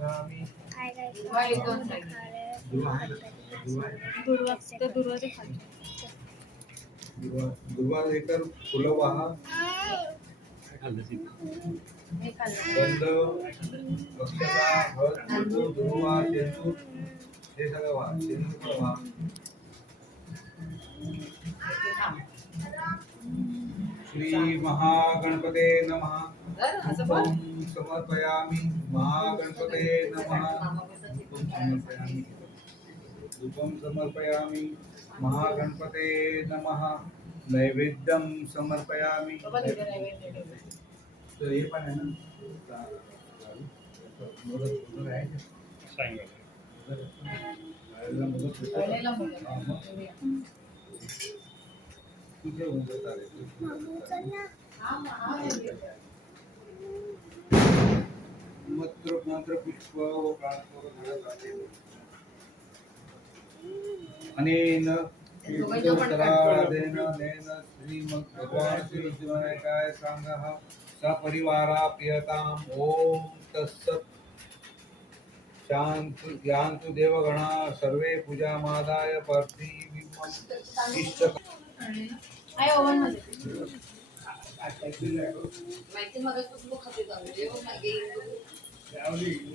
दधामि दुर्वा लेकर फुलं वाहा गंध अक्षता हळद दुर्वा शेंदूर हे सगळं वाहा शेंदूर वाहा श्री महागणपते नमः धूपं समर्पयामि महागणपते नमः धूपं समर्पयामि महागणपते नमः नैवेद्यं समर्पयामि तो ये पण आहे ना मंत्र पुष्प व अनेन उत्तरादेन नेन श्रीमद् भगवान श्री विनायकाय सांगः सपरिवारा प्रियताम् ओम तत्सत् शांत यान्तु देवगणा सर्वे पूजामादाय पार्थिवम् इष्ट आय ओवन मध्ये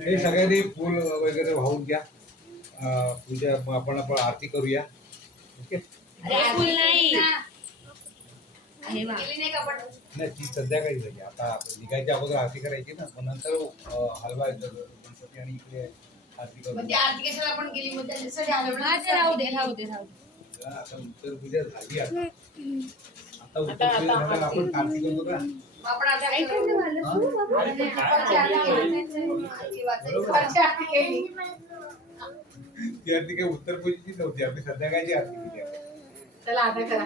हे सगळ्यांनी फूल वगैरे वाहून घ्या पूजा आपण आरती करूया ओके फुल नाही नाही ती संध्याकाळी झाली आता निघायच्या अगोदर आरती करायची ना मग नंतर हलवा गणपती आणि इकडे आरती करू आरती कशाला आपण केली मग त्याच्यासाठी आलो ना राहू दे आता उत्तर पूजा झाली आता उत्तर पूजा झाल्यावर आपण आरती करू का आपण आता ती आरती काय उत्तर पूजेची नव्हती आपली संध्याकाळची आरती केली आपण चला आता करा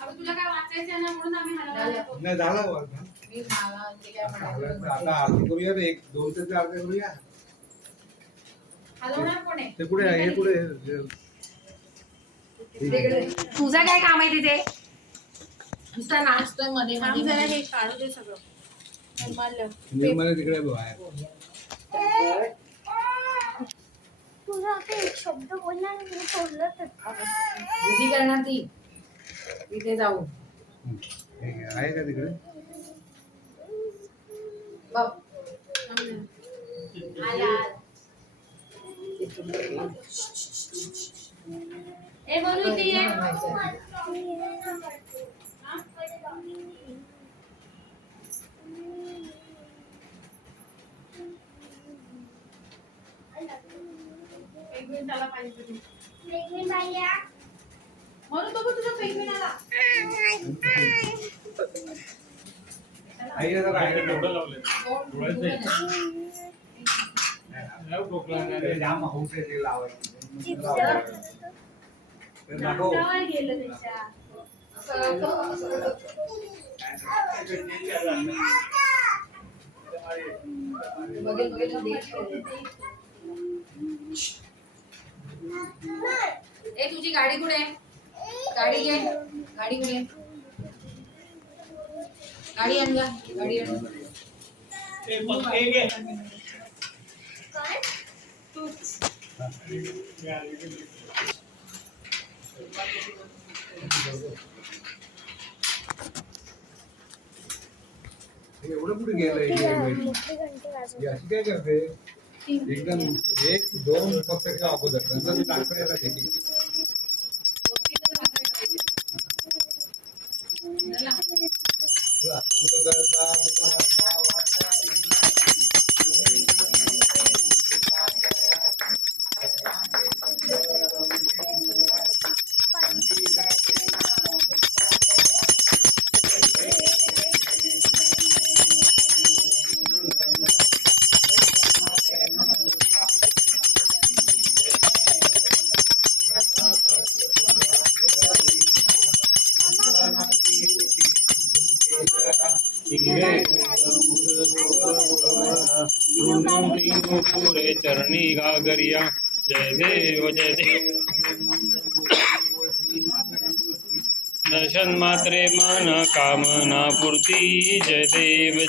आता तुला काय वाचायचं आहे ना म्हणून आम्ही नाही झाला मी मला ते काय म्हणायचं आता आरती करूया एक दोन ते आरती करूया हलवणार कोण आहे ते कुठे आहे हे कुठे तुझं काय काम आहे तिथे नुसता नाचतोय मध्ये मध्ये जरा हे काढू दे सगळं निर्मला तिकडे बाहेर तुझा आता एक शब्द बोलला आणि मी सोडलं तर विधी करणार ती तिथे जाऊ आहे का तिकडे बघ आला ए बोलू इथे ये पेंग्विन आला पाहिजे पेंग्विन भैया म्हणून बघू तुझा पेंग्विन आला आई जरा आहे एवढं लावलंय डोळ्यात जाम हौस आहे ते लावायची दाखव गेलं त्याच्या बघेल ए तुझी गाडी कुठे आहे गाडी घे गाडी कुठे गाडी आण जा गाडी आण काय एवढं कुठे गेलंय अशी काय करते एकदम एक दोन फक्त अगोदर नंतर ती टाकण्याला घेते पूरे चरणी गागरिया जय देव दर्शन मात्रे मन कामना पूर्ती जय देव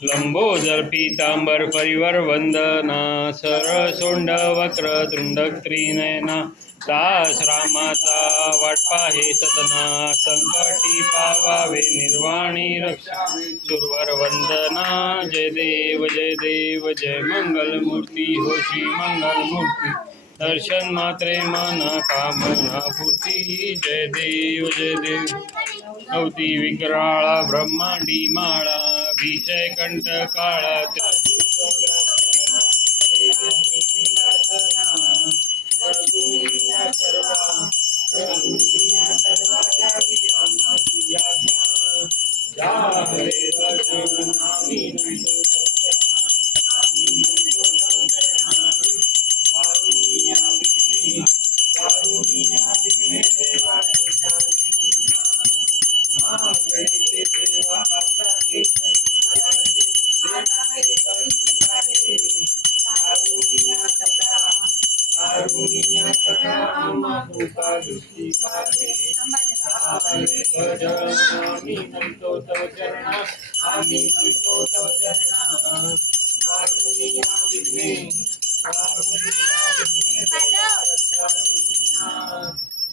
लंबोदर पीतांबर परिवर वंदना सरसोंड वक्रतुंड त्रिनयना दास रामाचा वाटपा हे सतना संकटी पावावे निर्वाणी रक्षा सुरवर वंदना जय देव जय मंगल मूर्ती हो श्री मंगल मूर्ती दर्शन मात्रे मना कामना पूर्ती जय देव अवती विक्राळा ब्रह्मांडी माळा विषय कंठ काळा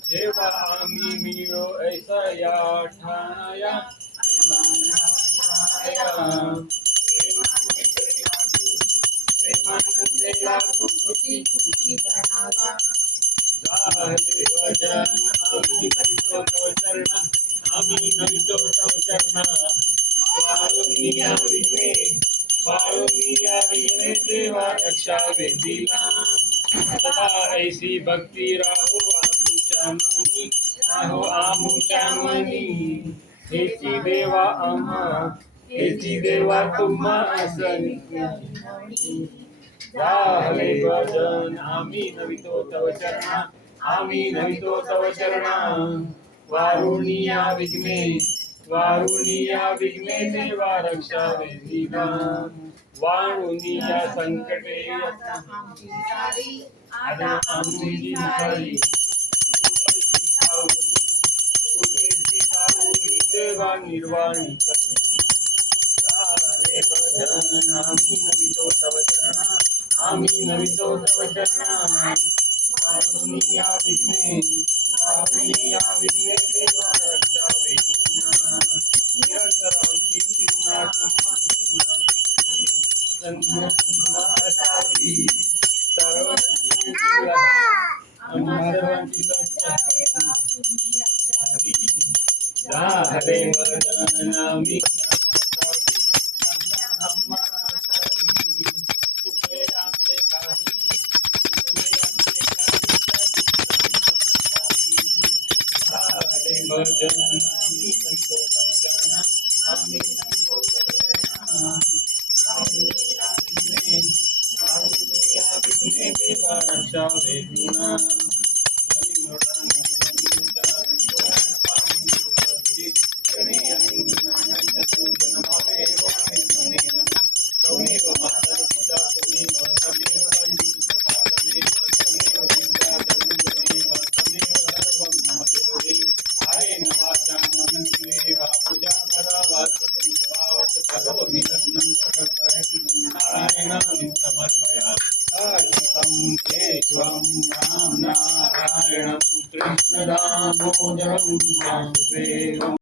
जेव्हा आम्ही मिळो ऐसा या ठाया प्रेमानंदे लागू झाले भजन आम्ही नवितो तव चरणा आम्ही नवितो तव चरणा वाळुनिया विघ्ने देवा रक्षा वेदीला सदा ऐसी भक्ती राहो आमुच्या मनी हेची देवा आम्हा हेची देवा तुम्हा असनी झाले भजन आम्ही नवितो तव चरणा आम्ही नवितो तव चरणा वारुणिया विघ्ने देवा रक्षा वेदीला वाणुनिया संकटे आता आमची सारी देवा निर्वाणी झाले भजन आम्ही नवितो तव चरणा आम्ही नवितो तव चरणा वारुणिया विघ्ने देवा रक्षा वेदीना निरंतरांची चिन्हा तुम्हा असावी सर्वांची झाले भजन आम्ही सुखले आमचे काही झाले भजन आम्ही नवितो तव चरणा आम्ही नवितो तव चरणा वारुणिया विघ्ने देवा रक्षा वेदीना कृष्ण दामोदरं वासुदेवं